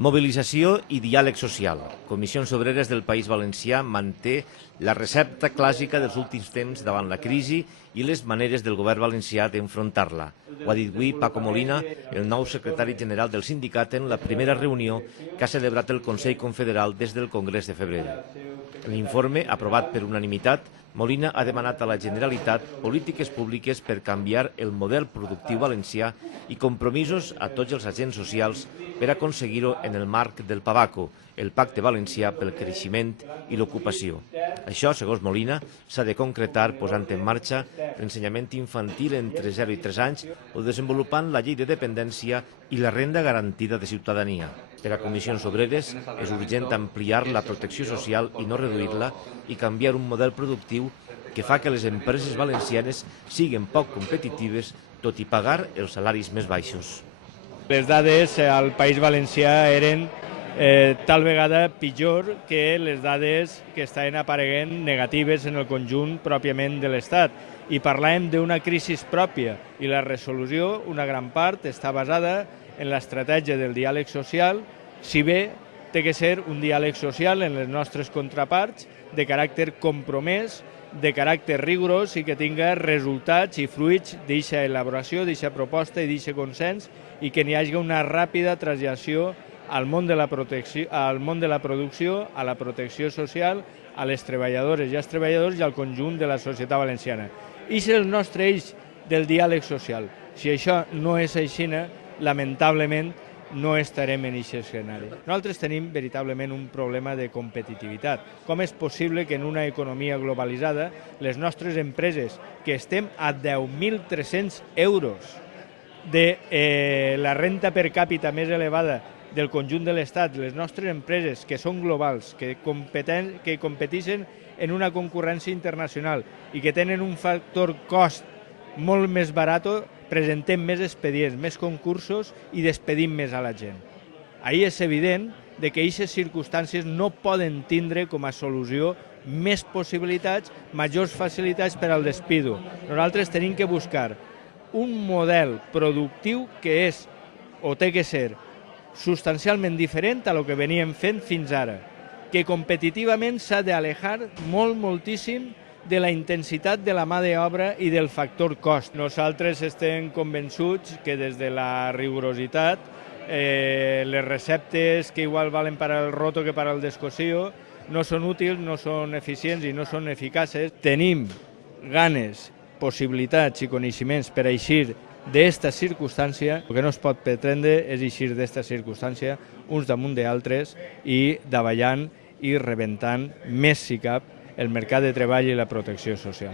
Mobilització i diàleg social. Comissions Obreres del País Valencià manté la recepta clàssica dels últims temps davant la crisi i les maneres del govern valencià d'enfrontar-la. Ho ha dit avui Paco Molina, el nou secretari general del sindicat, en la primera reunió que ha celebrat el Consell Confederal des del Congrés de febrer. En l'informe, aprovat per unanimitat, Molina ha demanat a la Generalitat polítiques públiques per canviar el model productiu valencià i compromisos a tots els agents socials per aconseguir-ho en el marc del PAVACO, el Pacte Valencià pel Creixement i l'Ocupació. Això, segons Molina, s'ha de concretar posant en marxa l'ensenyament infantil entre 0 i 3 anys o desenvolupant la llei de dependència i la renda garantida de ciutadania. Per a Comissions Obreres és urgent ampliar la protecció social i no reduir-la i canviar un model productiu que fa que les empreses valencianes siguin poc competitives, tot i pagar els salaris més baixos. Les dades al País Valencià eren tal vegada pitjor que les dades que estaven apareguent negatives en el conjunt pròpiament de l'Estat. I parlàvem d'una crisi pròpia i la resolució, una gran part, està basada en l'estratègia del diàleg social, si bé té que ser un diàleg social en les nostres contraparts de caràcter compromès, de caràcter rigorós i que tinga resultats i fruits d'aquesta elaboració, d'aquesta proposta i d'aquest consens i que n'hi hagi una ràpida traslació al món de la producció, a la protecció social, a les treballadores i als treballadors i al conjunt de la societat valenciana. I és el nostre eix del diàleg social. Si això no és així, lamentablement no estarem en aquest escenari. Nosaltres tenim veritablement un problema de competitivitat. Com és possible que en una economia globalitzada les nostres empreses, que estem a 10.300 euros de la renta per càpita més elevada del conjunt de l'Estat, les nostres empreses que són globals, que competeixen en una concurrència internacional i que tenen un factor cost molt més barat, presentem més expedients, més concursos i despedim més a la gent. Ahir és evident que aquestes circumstàncies no poden tindre com a solució més possibilitats, majors facilitats per al despido. Nosaltres tenim que buscar un model productiu que és o té que ser substancialment diferent a lo que veníem fent fins ara, que competitivament s'ha d'alejar moltíssim de la intensitat de la mà d'obra i del factor cost. Nosaltres estem convençuts que des de la rigorositat les receptes que igual valen per al roto que per al descosío no són útils, no són eficients i no són eficaces. Tenim ganes, possibilitats i coneixements per eixir d'esta circumstància. El que no es pot pretendre és eixir d'esta circumstància uns damunt d'altres i davallant i rebentant més si cap el mercat de treball i la protecció social.